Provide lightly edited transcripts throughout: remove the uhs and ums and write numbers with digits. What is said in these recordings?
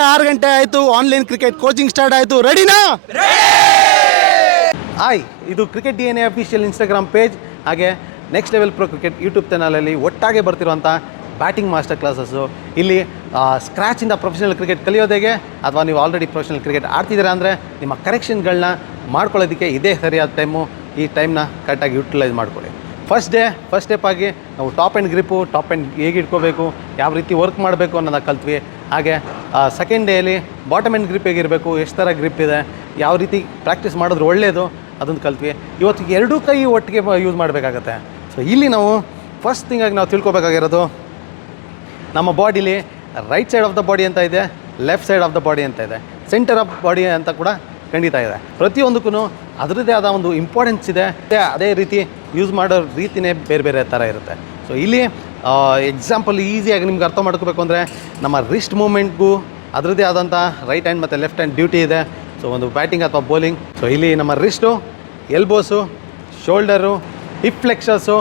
6 ಗಂಟೆ ಆಯಿತು. Online cricket coaching start ಆಯಿತು. ರೆಡಿನಾ? ಹಾಯ್, ಇದು cricket DNA official Instagram page, ಹಾಗೆ next level pro cricket YouTube ಚಾನಲಲ್ಲಿ ಒಟ್ಟಾಗೆ ಬರ್ತಿರುವಂಥ ಬ್ಯಾಟಿಂಗ್ ಮಾಸ್ಟರ್ ಕ್ಲಾಸಸ್ಸು. ಇಲ್ಲಿ ಸ್ಕ್ರ್ಯಾಚಿಂದ ಪ್ರೊಫೆಷನಲ್ ಕ್ರಿಕೆಟ್ ಕಲಿಯೋದೇಗೆ, ಅಥವಾ ನೀವು ಆಲ್ರೆಡಿ ಪ್ರೊಫೆಷನಲ್ ಕ್ರಿಕೆಟ್ ಆಡ್ತಿದ್ದೀರಾ ಅಂದರೆ ನಿಮ್ಮ ಕರೆಕ್ಷನ್ಗಳನ್ನ ಮಾಡ್ಕೊಳ್ಳೋದಕ್ಕೆ ಇದೇ ಸರಿಯಾದ ಟೈಮು. ಈ ಟೈಮ್ನ ಕರೆಕ್ಟಾಗಿ ಯೂಟಿಲೈಸ್ ಮಾಡ್ಕೊಳ್ಳಿ. ಫಸ್ಟ್ ಸ್ಟೆಪ್ ಆಗಿ ನಾವು top and grip, top and ಹೇಗೆ ಇಟ್ಕೋಬೇಕು, ಯಾವ ರೀತಿ ವರ್ಕ್ ಮಾಡಬೇಕು ಅನ್ನೋದನ್ನ ಕಲ್ತ್ವಿ. ಹಾಗೆ ಸೆಕೆಂಡ್ ಡೇಯಲ್ಲಿ ಬಾಟಮ್ ಆ್ಯಂಡ್ ಗ್ರಿಪ್ ಹೇಗಿರಬೇಕು, ಎಷ್ಟು ಥರ ಗ್ರಿಪ್ ಇದೆ, ಯಾವ ರೀತಿ ಪ್ರಾಕ್ಟೀಸ್ ಮಾಡಿದ್ರೆ ಒಳ್ಳೆಯದು, ಅದನ್ನು ಕಲ್ತ್ವಿ. ಇವತ್ತು ಎರಡೂ ಕೈ ಒಟ್ಟಿಗೆ ಯೂಸ್ ಮಾಡಬೇಕಾಗತ್ತೆ. ಸೊ ಇಲ್ಲಿ ನಾವು ಫಸ್ಟ್ ಥಿಂಗಾಗಿ ನಾವು ತಿಳ್ಕೊಬೇಕಾಗಿರೋದು, ನಮ್ಮ ಬಾಡಿಲಿ right side of the body ಅಂತ ಇದೆ, left side of the body ಅಂತ ಇದೆ, ಸೆಂಟರ್ ಆಫ್ ಬಾಡಿ ಅಂತ ಕೂಡ ಖಂಡಿತ ಇದೆ. ಪ್ರತಿಯೊಂದಕ್ಕೂ ಅದರದ್ದೇ ಆದ ಒಂದು ಇಂಪಾರ್ಟೆನ್ಸ್ ಇದೆ. ಅದೇ ರೀತಿ ಯೂಸ್ ಮಾಡೋ ರೀತಿಯೇ ಬೇರೆ ಬೇರೆ ಥರ ಇರುತ್ತೆ. ಸೊ ಇಲ್ಲಿ ಎಕ್ಸಾಂಪಲ್ ಈಸಿಯಾಗಿ ನಿಮ್ಗೆ ಅರ್ಥ ಮಾಡ್ಕೋಬೇಕು ಅಂದರೆ, ನಮ್ಮ ರಿಸ್ಟ್ ಮೂಮೆಂಟ್ಗೂ ಅದರದ್ದೇ ಆದಂಥ ರೈಟ್ ಹ್ಯಾಂಡ್ ಮತ್ತು ಲೆಫ್ಟ್ ಹ್ಯಾಂಡ್ ಡ್ಯೂಟಿ ಇದೆ. ಸೊ ಒಂದು ಬ್ಯಾಟಿಂಗ್ ಅಥವಾ ಬೌಲಿಂಗ್. ಸೊ ಇಲ್ಲಿ ನಮ್ಮ ರಿಸ್ಟು, ಎಲ್ಬೋಸು, ಶೋಲ್ಡರು, ಹಿಪ್ ಫ್ಲೆಕ್ಸಸ್ಸು,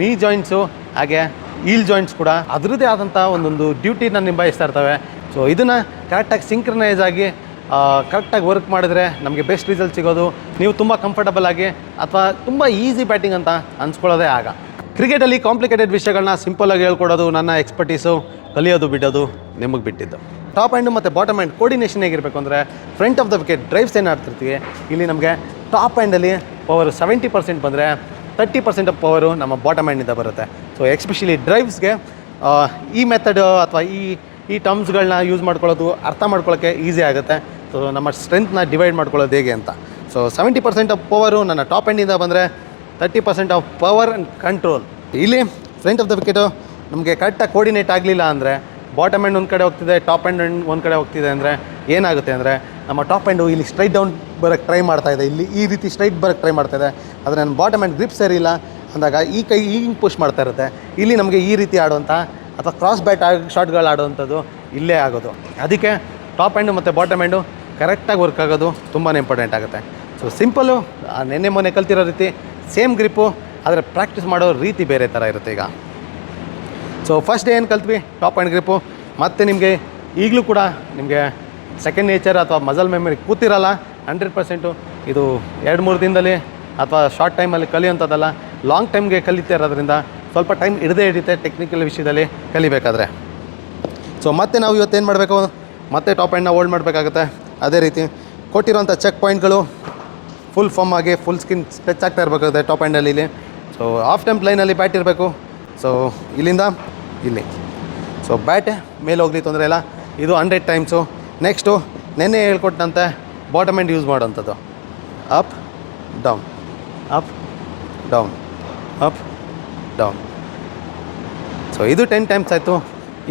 ನೀ ಜಾಯಿಂಟ್ಸು, ಹಾಗೆ ಈಲ್ ಜಾಯಿಂಟ್ಸ್ ಕೂಡ ಅದರದ್ದೇ ಆದಂಥ ಒಂದೊಂದು ಡ್ಯೂಟಿನ ನಿಭಾಯಿಸ್ತಾ ಇರ್ತವೆ. ಸೊ ಇದನ್ನು ಕರೆಕ್ಟಾಗಿ ಸಿಂಕ್ರನೈಸ್ ಆಗಿ ಕರೆಕ್ಟಾಗಿ ವರ್ಕ್ ಮಾಡಿದ್ರೆ ನಮಗೆ ಬೆಸ್ಟ್ ರಿಸಲ್ಟ್ ಸಿಗೋದು. ನೀವು ತುಂಬ ಕಂಫರ್ಟಬಲ್ ಆಗಿ ಅಥವಾ ತುಂಬ ಈಸಿ ಬ್ಯಾಟಿಂಗ್ ಅಂತ ಅನ್ಸ್ಕೊಳ್ಳೋದೇ ಆಗ. ಕ್ರಿಕೆಟಲ್ಲಿ ಕಾಂಪ್ಲಿಕೇಟೆಡ್ ವಿಷಯಗಳನ್ನ ಸಿಂಪಲಾಗಿ ಹೇಳ್ಕೊಡೋದು ನನ್ನ ಎಕ್ಸ್ಪರ್ಟೀಸು, ಕಲಿಯೋದು ಬಿಡೋದು ನಿಮಗೆ ಬಿಟ್ಟಿದ್ದು. ಟಾಪ್ ಹ್ಯಾಂಡು ಮತ್ತು ಬಾಟಮ್ ಹ್ಯಾಂಡ್ ಕೋರ್ಡಿನೇಷನ್ ಹೇಗಿರಬೇಕು ಅಂದರೆ, front of the wicket drives ಏನು ಆಡ್ತಿರ್ತೀವಿ, ಇಲ್ಲಿ ನಮಗೆ ಟಾಪ್ ಹ್ಯಾಂಡಲ್ಲಿ ಪವರ್ 70% ಬಂದರೆ 30% ಆಫ್ ಪವರು ನಮ್ಮ ಬಾಟಮ್ ಹ್ಯಾಂಡಿಂದ ಬರುತ್ತೆ. ಸೊ ಎಸ್ಪೆಷಲಿ ಡ್ರೈವ್ಸ್ಗೆ ಈ ಮೆಥಡ್ ಅಥವಾ ಈ ಟರ್ಮ್ಸ್ಗಳನ್ನ ಯೂಸ್ ಮಾಡ್ಕೊಳ್ಳೋದು ಅರ್ಥ ಮಾಡ್ಕೊಳ್ಳೋಕ್ಕೆ ಈಸಿ ಆಗುತ್ತೆ. ಸೊ ನಮ್ಮ ಸ್ಟ್ರೆಂತ್ನ ಡಿವೈಡ್ ಮಾಡ್ಕೊಳ್ಳೋದು ಹೇಗೆ ಅಂತ. ಸೊ 70% ಆಫ್ ಪವರು ನನ್ನ ಟಾಪ್ ಹ್ಯಾಂಡಿಂದ ಬಂದರೆ 30% ಆಫ್ ಪವರ್ ಆ್ಯಂಡ್ ಕಂಟ್ರೋಲ್. ಇಲ್ಲಿ ಫ್ರಂಟ್ ಆಫ್ ದ ವಿಕೆಟು ನಮಗೆ ಕರೆಕ್ಟಾಗಿ ಕೋರ್ಡಿನೇಟ್ ಆಗಲಿಲ್ಲ ಅಂದರೆ, ಬಾಟಮ್ ಹ್ಯಾಂಡ್ ಒಂದು ಕಡೆ ಹೋಗ್ತಿದೆ, ಟಾಪ್ ಹ್ಯಾಂಡ್ ಒಂದು ಕಡೆ ಹೋಗ್ತಿದೆ ಅಂದರೆ ಏನಾಗುತ್ತೆ ಅಂದರೆ, ನಮ್ಮ ಟಾಪ್ ಹ್ಯಾಂಡು ಇಲ್ಲಿ ಸ್ಟ್ರೈಟ್ ಡೌನ್ ಬರೋಕ್ಕೆ ಟ್ರೈ ಮಾಡ್ತಾಯಿದೆ, ಇಲ್ಲಿ ಈ ರೀತಿ ಸ್ಟ್ರೈಟ್ ಬರೋಕ್ಕೆ ಟ್ರೈ ಮಾಡ್ತಾಯಿದೆ. ಆದರೆ ನನ್ನ ಬಾಟಮ್ ಹ್ಯಾಂಡ್ ಗ್ರಿಪ್ ಸರಿ ಇಲ್ಲ ಅಂದಾಗ ಈ ಕೈ ಹಿಂಗೆ ಪುಷ್ ಮಾಡ್ತಾ ಇರುತ್ತೆ. ಇಲ್ಲಿ ನಮಗೆ ಈ ರೀತಿ ಆಡುವಂಥ ಅಥವಾ ಕ್ರಾಸ್ ಬ್ಯಾಟ್ ಶಾಟ್ಗಳು ಆಡುವಂಥದ್ದು ಇಲ್ಲೇ ಆಗೋದು. ಅದಕ್ಕೆ ಟಾಪ್ ಹ್ಯಾಂಡು ಮತ್ತು ಬಾಟಮ್ ಹ್ಯಾಂಡು ಕರೆಕ್ಟಾಗಿ ವರ್ಕ್ ಆಗೋದು ತುಂಬಾ ಇಂಪಾರ್ಟೆಂಟ್ ಆಗುತ್ತೆ. ಸೊ ಸಿಂಪಲ್ಲು ನೆನ್ನೆ ಮೊನ್ನೆ ಕಲ್ತಿರೋ ರೀತಿ ಸೇಮ್ ಗ್ರಿಪ್ಪು, ಆದರೆ ಪ್ರಾಕ್ಟೀಸ್ ಮಾಡೋ ರೀತಿ ಬೇರೆ ಥರ ಇರುತ್ತೆ ಈಗ. ಸೊ ಫಸ್ಟ್ ಡೇ ಏನು ಕಲ್ತ್ವಿ ಟಾಪ್ ಆ್ಯಂಡ್ ಗ್ರಿಪ್ಪು, ಮತ್ತು ನಿಮಗೆ ಈಗಲೂ ಕೂಡ ನಿಮಗೆ ಸೆಕೆಂಡ್ ನೇಚರ್ ಅಥವಾ ಮಸಲ್ ಮೆಮರಿ ಕೂತಿರಲ್ಲ 100%. ಇದು 2-3 ದಿನದಲ್ಲಿ ಅಥವಾ ಶಾರ್ಟ್ ಟೈಮಲ್ಲಿ ಕಲಿಯೋಂಥದ್ದಲ್ಲ, ಲಾಂಗ್ ಟೈಮ್ಗೆ ಕಲಿತಾ ಇರೋದ್ರಿಂದ ಸ್ವಲ್ಪ ಟೈಮ್ ಹಿಡಿಯುತ್ತೆ ಟೆಕ್ನಿಕಲ್ ವಿಷಯದಲ್ಲಿ ಕಲಿಬೇಕಾದ್ರೆ. ಸೊ ಮತ್ತೆ ನಾವು ಇವತ್ತೇನು ಮಾಡಬೇಕು, ಮತ್ತೆ ಟಾಪ್ ಹ್ಯಾಂಡ್ನ ಹೋಲ್ಡ್ ಮಾಡಬೇಕಾಗುತ್ತೆ. ಅದೇ ರೀತಿ ಕೊಟ್ಟಿರೋಂಥ ಚೆಕ್ ಪಾಯಿಂಟ್ಗಳು ಫುಲ್ ಫಾರ್ಮ್ ಆಗಿ ಫುಲ್ ಸ್ಕಿನ್ ಸ್ಟ್ರೆಚ್ ಆಗ್ತಾ ಇರಬೇಕಾಗುತ್ತೆ ಟಾಪ್ ಹ್ಯಾಂಡಲ್ಲಿ. ಇಲ್ಲಿ ಸೊ ಆಫ್ ಟೆಂಪ್ ಲೈನಲ್ಲಿ ಬ್ಯಾಟ್ ಇರಬೇಕು. ಸೊ ಇಲ್ಲಿಂದ ಇಲ್ಲಿ, ಸೊ ಬ್ಯಾಟ್ ಮೇಲೆ ಹೋಗಲಿ ತೊಂದರೆ ಇಲ್ಲ. ಇದು 100 ಟೈಮ್ಸು. ನೆಕ್ಸ್ಟು ನೆನ್ನೆ ಹೇಳ್ಕೊಟ್ಟಂತೆ ಬಾಟಮ್ ಹ್ಯಾಂಡ್ ಯೂಸ್ ಮಾಡೋವಂಥದ್ದು, up down, up down, up down. So ಇದು 10 ಟೈಮ್ಸ್ ಆಯಿತು.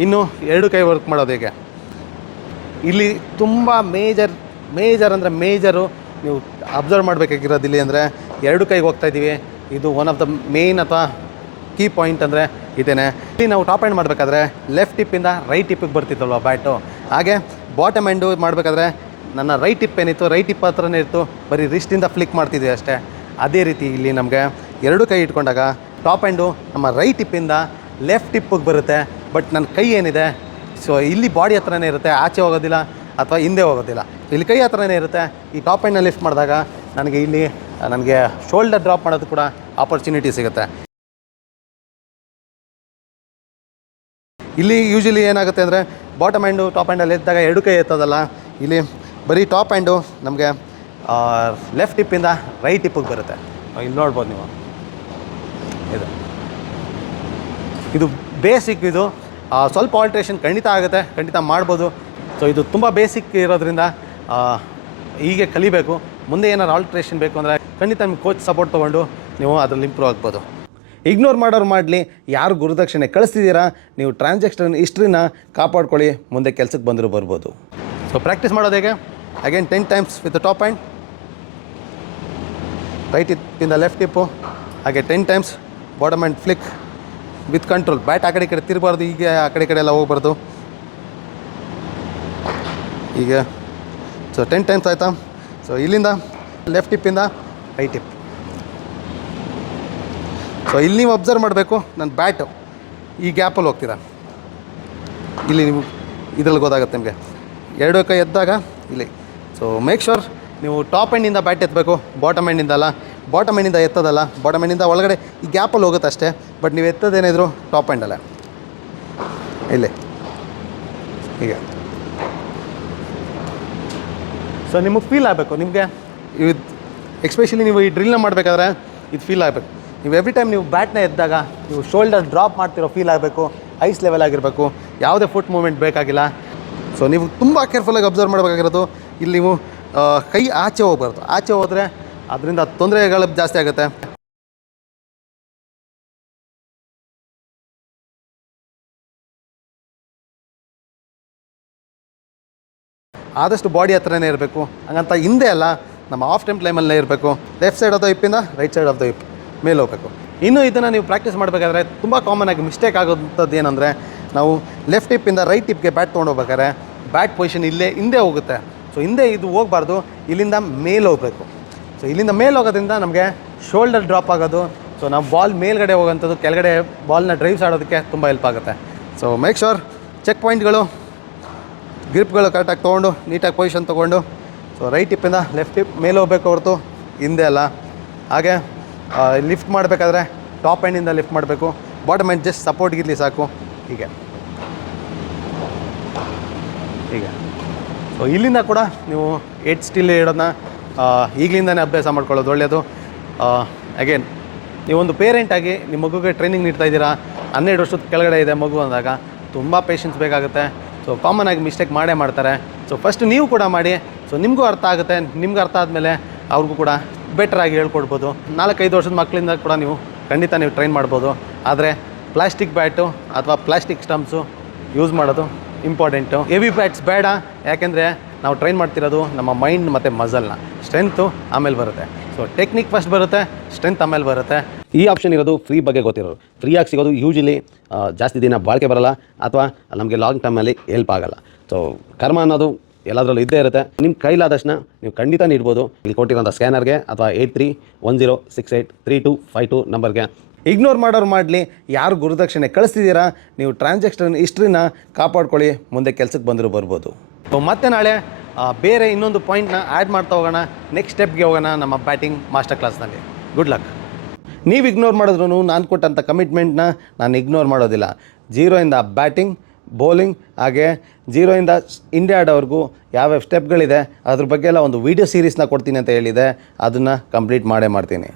ಇನ್ನು ಎರಡು ಕೈ ವರ್ಕ್ ಮಾಡೋದು ಹೇಗೆ, ಇಲ್ಲಿ ತುಂಬ ಮೇಜರ್ ಅಂದರೆ ಮೇಜರು ನೀವು ಅಬ್ಸರ್ವ್ ಮಾಡಬೇಕಾಗಿರೋದು ಇಲ್ಲಿ ಅಂದರೆ, ಎರಡು ಕೈಗೆ ಹೋಗ್ತಾಯಿದ್ದೀವಿ. ಇದು ಒನ್ ಆಫ್ ದ ಮೇನ್ ಅಥವಾ ಕೀ ಪಾಯಿಂಟ್ ಅಂದರೆ ಇದೇನೆ. ಇಲ್ಲಿ ನಾವು ಟಾಪ್ ಹ್ಯಾಂಡ್ ಮಾಡಬೇಕಾದ್ರೆ ಲೆಫ್ಟ್ ಟಿಪ್ಪಿಂದ ರೈಟ್ ಟಿಪ್ಪಿಗೆ ಬರ್ತಿತ್ತಲ್ವ ಬ್ಯಾಟು, ಹಾಗೆ ಬಾಟಮ್ ಹ್ಯಾಂಡು ಮಾಡಬೇಕಾದ್ರೆ ನನ್ನ ರೈಟ್ ಟಿಪ್ ಏನಿತ್ತು, ರೈಟ್ ಟಿಪ್ ಹತ್ರನೇ ಇತ್ತು, ಬರೀ ರಿಸ್ಟಿಂದ ಫ್ಲಿಕ್ ಮಾಡ್ತಿದ್ವಿ ಅಷ್ಟೇ. ಅದೇ ರೀತಿ ಇಲ್ಲಿ ನಮಗೆ ಎರಡು ಕೈ ಇಟ್ಕೊಂಡಾಗ ಟಾಪ್ ಹ್ಯಾಂಡು ನಮ್ಮ ರೈಟ್ ಟಿಪ್ಪಿಂದ ಲೆಫ್ಟ್ ಟಿಪ್ಪಿಗೆ ಬರುತ್ತೆ. ಬಟ್ ನನ್ನ ಕೈ ಏನಿದೆ, ಸೊ ಇಲ್ಲಿ ಬಾಡಿ ಹತ್ರನೇ ಇರುತ್ತೆ, ಆಚೆ ಹೋಗೋದಿಲ್ಲ ಅಥವಾ ಹಿಂದೆ ಹೋಗೋದಿಲ್ಲ, ಇಲ್ಲಿ ಕೈ ಹತ್ರನೇ ಇರುತ್ತೆ. ಈ ಟಾಪ್ ಹ್ಯಾಂಡ್ನ ಲಿಫ್ಟ್ ಮಾಡಿದಾಗ ನನಗೆ ಶೋಲ್ಡರ್ ಡ್ರಾಪ್ ಮಾಡೋದು ಕೂಡ ಆಪರ್ಚುನಿಟಿ ಸಿಗುತ್ತೆ. ಇಲ್ಲಿ ಯೂಶಲಿ ಏನಾಗುತ್ತೆ ಅಂದರೆ, ಬಾಟಮ್ ಹ್ಯಾಂಡು ಟಾಪ್ ಹ್ಯಾಂಡಲ್ಲಿ ಎದ್ದಾಗ ಎರಡು ಕೈ ಎತ್ತೋದಲ್ಲ, ಇಲ್ಲಿ ಬರೀ ಟಾಪ್ ಹ್ಯಾಂಡು ನಮಗೆ ಲೆಫ್ಟ್ ಟಿಪ್ಪಿಂದ ರೈಟ್ ಟಿಪ್ಪಿಗೆ ಬರುತ್ತೆ. ಇಲ್ಲಿ ನೋಡ್ಬೋದು ನೀವು, ಇದು ಬೇಸಿಕ್. ಇದು ಸ್ವಲ್ಪ ಆಲ್ಟ್ರೇಷನ್ ಖಂಡಿತ ಆಗುತ್ತೆ, ಖಂಡಿತ ಮಾಡ್ಬೋದು. ಸೊ ಇದು ತುಂಬ ಬೇಸಿಕ್ ಇರೋದ್ರಿಂದ ಹೀಗೆ ಕಲಿಬೇಕು. ಮುಂದೆ ಏನಾದ್ರು ಆಲ್ಟ್ರೇಷನ್ ಬೇಕು ಅಂದರೆ ಖಂಡಿತ ನಿಮ್ಮ ಕೋಚ್ ಸಪೋರ್ಟ್ ತೊಗೊಂಡು ನೀವು ಅದರಲ್ಲಿ ಇಂಪ್ರೂವ್ ಆಗ್ಬೋದು. ಇಗ್ನೋರ್ ಮಾಡೋರು ಮಾಡಲಿ, ಯಾರು ಗುರುದಕ್ಷಿಣೆ ಕಳಿಸ್ತಿದ್ದೀರಾ ನೀವು ಟ್ರಾನ್ಸಾಕ್ಷನ್ ಹಿಸ್ಟ್ರಿನ ಕಾಪಾಡ್ಕೊಳ್ಳಿ, ಮುಂದೆ ಕೆಲಸಕ್ಕೆ ಬಂದರೂ ಬರ್ಬೋದು. ಸೊ ಪ್ರಾಕ್ಟೀಸ್ ಮಾಡೋದು ಹೇಗೆ, again 10 times with top hand, right ಟಿಪ್ಪಿಂದ ಲೆಫ್ಟ್ ಟಿಪ್ಪು, ಹಾಗೆ 10 times bottom hand flick with control. Bat ಆ ಕಡೆ ಈ ಕಡೆ ತಿರುಗಬಾರ್ದು, ಹೀಗೆ ಆ ಕಡೆ ಈ ಕಡೆ ಎಲ್ಲ ಹೋಗ್ಬಾರ್ದು. ಈಗ ಸೊ 10 ಟೈಮ್ಸ್ ಆಯಿತಾ. ಸೊ ಇಲ್ಲಿಂದ ಲೆಫ್ಟ್ ಟಿಪ್ಪಿಂದ ರೈಟ್ ಟಿಪ್. ಸೊ ಇಲ್ಲಿ ನೀವು ಅಬ್ಸರ್ವ್ ಮಾಡಬೇಕು, ನನ್ನ ಬ್ಯಾಟು ಈ ಗ್ಯಾಪಲ್ಲಿ ಹೋಗ್ತೀರಾ, ಇಲ್ಲಿ ನೀವು ಇದರಲ್ಲಿ ಗೊತ್ತಾಗುತ್ತೆ ನಿಮಗೆ. ಎರಡು ಕೈ ಎದ್ದಾಗ ಇಲ್ಲಿ. ಸೊ ಮೇಕ್ ಶೋರ್ ನೀವು ಟಾಪ್ ಎಂಡಿಂದ ಬ್ಯಾಟ್ ಎತ್ತಬೇಕು, ಬಾಟಮ್ ಎಂಡಿಂದ ಅಲ್ಲ. ಬಾಟಮ್ ಎಂಡಿಂದ ಎತ್ತೋದಲ್ಲ, ಬಾಟಮ್ ಎಂಡಿಂದ ಒಳಗಡೆ ಈ ಗ್ಯಾಪಲ್ಲಿ ಹೋಗುತ್ತೆ ಅಷ್ಟೇ. ಬಟ್ ನೀವು ಎತ್ತೋದೇನಿದ್ರು ಟಾಪ್ ಎಂಡಲ್ಲೇ ಇಲ್ಲಿ ಹೀಗೆ. ಸೊ ನಿಮಗೆ ಫೀಲ್ ಆಗಬೇಕು, ನಿಮಗೆ ಇದು ಎಕ್ಸ್ಪೆಷಲಿ ನೀವು ಈ ಡ್ರಿಲ್ನ ಮಾಡಬೇಕಾದ್ರೆ ಇದು ಫೀಲ್ ಆಗಬೇಕು. ನೀವು ಎವ್ರಿ ಟೈಮ್ ನೀವು ಬ್ಯಾಟ್ನ ಎದ್ದಾಗ ನೀವು ಶೋಲ್ಡರ್ ಡ್ರಾಪ್ ಮಾಡ್ತಿರೋ ಫೀಲ್ ಆಗಬೇಕು, ಐಸ್ ಲೆವೆಲ್ ಆಗಿರಬೇಕು, ಯಾವುದೇ ಫುಟ್ ಮೂವ್ಮೆಂಟ್ ಬೇಕಾಗಿಲ್ಲ. ಸೊ ನೀವು ತುಂಬ ಕೇರ್ಫುಲ್ಲಾಗಿ ಅಬ್ಸರ್ವ್ ಮಾಡಬೇಕಾಗಿರೋದು, ಇಲ್ಲಿ ನೀವು ಕೈ ಆಚೆ ಹೋಗ್ಬಾರ್ದು. ಆಚೆ ಹೋದರೆ ಅದರಿಂದ ತೊಂದರೆಗಳು ಜಾಸ್ತಿ ಆಗುತ್ತೆ. ಆದಷ್ಟು ಬಾಡಿ ಹತ್ರನೇ ಇರಬೇಕು. ಹಂಗಂತ ಹಿಂದೆ ಅಲ್ಲ, ನಮ್ಮ ಆಫ್ ಟೈಮ್ ಟೈಮಲ್ಲೇ ಇರಬೇಕು. ಲೆಫ್ಟ್ ಸೈಡ್ ಆಫ್ ದ ಹಿಪ್ಪಿಂದ right side of the hip ಮೇಲೆ ಹೋಗಬೇಕು. ಇನ್ನು ಇದನ್ನು ನೀವು ಪ್ರಾಕ್ಟೀಸ್ ಮಾಡಬೇಕಾದ್ರೆ ತುಂಬ ಕಾಮನಾಗಿ ಮಿಸ್ಟೇಕ್ ಆಗೋಂಥದ್ದು ಏನಂದರೆ, ನಾವು ಲೆಫ್ಟ್ ಹಿಪ್ಪಿಂದ ರೈಟ್ ಹಿಪ್ಗೆ ಬ್ಯಾಟ್ ತೊಗೊಂಡು ಹೋಗ್ಬೇಕಾದ್ರೆ ಬ್ಯಾಟ್ ಪೊಸಿಷನ್ ಇಲ್ಲೇ ಹಿಂದೆ ಹೋಗುತ್ತೆ. ಸೊ ಹಿಂದೆ ಇದು ಹೋಗಬಾರ್ದು, ಇಲ್ಲಿಂದ ಮೇಲೆ ಹೋಗಬೇಕು. ಸೊ ಇಲ್ಲಿಂದ ಮೇಲೆ ಹೋಗೋದ್ರಿಂದ ನಮಗೆ ಶೋಲ್ಡರ್ ಡ್ರಾಪ್ ಆಗೋದು, ಸೊ ನಾವು ಬಾಲ್ ಮೇಲ್ಗಡೆ ಹೋಗೋಂಥದ್ದು, ಕೆಳಗಡೆ ಬಾಲ್ನ ಡ್ರೈವ್ಸ್ ಆಡೋದಕ್ಕೆ ತುಂಬ ಹೆಲ್ಪ್ ಆಗುತ್ತೆ. ಸೊ ಮೇಕ್ ಶೋರ್ ಚೆಕ್ ಪಾಯಿಂಟ್ಗಳು, ಗ್ರಿಪ್ಗಳು ಕರೆಕ್ಟಾಗಿ ತೊಗೊಂಡು ನೀಟಾಗಿ ಪೊಸಿಷನ್ ತೊಗೊಂಡು, ಸೊ ರೈಟ್ ಹಿಪ್ಪಿಂದ ಲೆಫ್ಟ್ ಹಿಪ್ ಮೇಲೆ ಹೋಗ್ಬೇಕು ಹೊರತು ಹಿಂದೆ ಅಲ್ಲ. ಹಾಗೆ ಲಿಫ್ಟ್ ಮಾಡಬೇಕಾದ್ರೆ ಟಾಪ್ ಎಂಡಿಂದ ಲಿಫ್ಟ್ ಮಾಡಬೇಕು, ಬಾಟಮ್ ಎಂಡ್ ಜಸ್ಟ್ ಸಪೋರ್ಟ್ಗಿರಲಿ ಸಾಕು. ಹೀಗೆ ಹೀಗೆ. ಸೊ ಇಲ್ಲಿಂದ ಕೂಡ ನೀವು ಹೆಡ್ ಸ್ಟಿಲ್ ಇಡೋದನ್ನ ಈಗಲಿಂದನೇ ಅಭ್ಯಾಸ ಮಾಡ್ಕೊಳ್ಳೋದು ಒಳ್ಳೆಯದು. ಅಗೇನ್ ನೀವೊಂದು ಪೇರೆಂಟಾಗಿ ನಿಮ್ಮ ಮಗುಗೆ ಟ್ರೈನಿಂಗ್ ನೀಡ್ತಾ ಇದ್ದೀರಾ, 12 ವರ್ಷದ ಕೆಳಗಡೆ ಇದೆ ಮಗು ಅಂದಾಗ ತುಂಬ ಪೇಷನ್ಸ್ ಬೇಕಾಗುತ್ತೆ. ಸೊ ಕಾಮನಾಗಿ ಮಿಸ್ಟೇಕ್ ಮಾಡೇ ಮಾಡ್ತಾರೆ. ಸೊ ಫಸ್ಟ್ ನೀವು ಕೂಡ ಮಾಡಿ, ಸೊ ನಿಮಗೂ ಅರ್ಥ ಆಗುತ್ತೆ. ನಿಮ್ಗೆ ಅರ್ಥ ಆದಮೇಲೆ ಅವ್ರಿಗೂ ಕೂಡ ಬೆಟ್ರಾಗಿ ಹೇಳ್ಕೊಡ್ಬೋದು. 4-5 ವರ್ಷದ ಮಕ್ಕಳಿಂದ ಕೂಡ ನೀವು ಖಂಡಿತ ನೀವು ಟ್ರೈನ್ ಮಾಡ್ಬೋದು. ಆದರೆ ಪ್ಲಾಸ್ಟಿಕ್ ಬ್ಯಾಟು ಅಥವಾ ಪ್ಲಾಸ್ಟಿಕ್ ಸ್ಟಂಪ್ಸು ಯೂಸ್ ಮಾಡೋದು ಇಂಪಾರ್ಟೆಂಟು. ಹೆವಿ ಬ್ಯಾಟ್ಸ್ ಬೇಡ, ಯಾಕೆಂದರೆ ನಾವು ಟ್ರೈನ್ ಮಾಡ್ತಿರೋದು ನಮ್ಮ ಮೈಂಡ್ ಮತ್ತು ಮಸಲ್ನ. ಸ್ಟ್ರೆಂತು ಆಮೇಲೆ ಬರುತ್ತೆ. ಸೊ ಟೆಕ್ನಿಕ್ ಫಸ್ಟ್ ಬರುತ್ತೆ, ಸ್ಟ್ರೆಂತ್ ಆಮೇಲೆ ಬರುತ್ತೆ. ಈ ಆಪ್ಷನ್ ಇರೋದು ಫ್ರೀ ಬಗ್ಗೆ ಗೊತ್ತಿರೋರು. ಫ್ರೀಯಾಗಿ ಸಿಗೋದು ಯೂಶಲಿ ಜಾಸ್ತಿ ದಿನ ಬಾಳಿಕೆ ಬರೋಲ್ಲ ಅಥವಾ ನಮಗೆ ಲಾಂಗ್ ಟರ್ಮಲ್ಲಿ ಹೆಲ್ಪ್ ಆಗೋಲ್ಲ. ಸೊ ಕರ್ಮ ಅನ್ನೋದು ಎಲ್ಲದರಲ್ಲೂ ಇದ್ದೇ ಇರುತ್ತೆ. ನಿಮ್ಮ ಕೈಲಾದಷ್ಟನ್ನ ನೀವು ಖಂಡಿತ ನೀಡ್ಬೋದು. ಇಲ್ಲಿ ಕೊಟ್ಟಿರೋಂಥ ಸ್ಕ್ಯಾನರ್ಗೆ ಅಥವಾ 8310683252 ನಂಬರ್ಗೆ. ಇಗ್ನೋರ್ ಮಾಡೋರು ಮಾಡಲಿ, ಯಾರು ಗುರುದಕ್ಷಿಣೆ ಕಳಿಸ್ತಿದ್ದೀರಾ ನೀವು ಟ್ರಾನ್ಸಾಕ್ಷನ್ ಹಿಸ್ಟ್ರಿನ ಕಾಪಾಡ್ಕೊಳ್ಳಿ, ಮುಂದೆ ಕೆಲಸಕ್ಕೆ ಬಂದರೂ ಬರ್ಬೋದು. ಸೊ ಮತ್ತೆ ನಾಳೆ ಬೇರೆ ಇನ್ನೊಂದು ಪಾಯಿಂಟ್ನ ಆ್ಯಡ್ ಮಾಡ್ತಾ ಹೋಗೋಣ. ನೆಕ್ಸ್ಟ್ ಸ್ಟೆಪ್ಗೆ ಹೋಗೋಣ ನಮ್ಮ ಬ್ಯಾಟಿಂಗ್ ಮಾಸ್ಟರ್ ಕ್ಲಾಸ್ನಲ್ಲಿ. Good luck. ನೀವು ಇಗ್ನೋರ್ ಮಾಡಿದ್ರು ನಾನು ಕೊಟ್ಟಂಥ ಕಮಿಟ್ಮೆಂಟ್ನ ನಾನು ಇಗ್ನೋರ್ ಮಾಡೋದಿಲ್ಲ. 0ಇಂದ ಬ್ಯಾಟಿಂಗ್, ಬೌಲಿಂಗ್, ಹಾಗೆ 0ಇಂದ ಇಂಡಿಯಾ ಆಡೋವರೆಗೂ ಯಾವ್ಯಾವ ಸ್ಟೆಪ್ಗಳಿದೆ ಅದ್ರ ಬಗ್ಗೆ ಎಲ್ಲ ಒಂದು ವೀಡಿಯೋ ಸೀರೀಸ್ನ ಕೊಡ್ತೀನಿ ಅಂತ ಹೇಳಿದೆ. ಅದನ್ನು ಕಂಪ್ಲೀಟ್ ಮಾಡೇ ಮಾಡ್ತೀನಿ.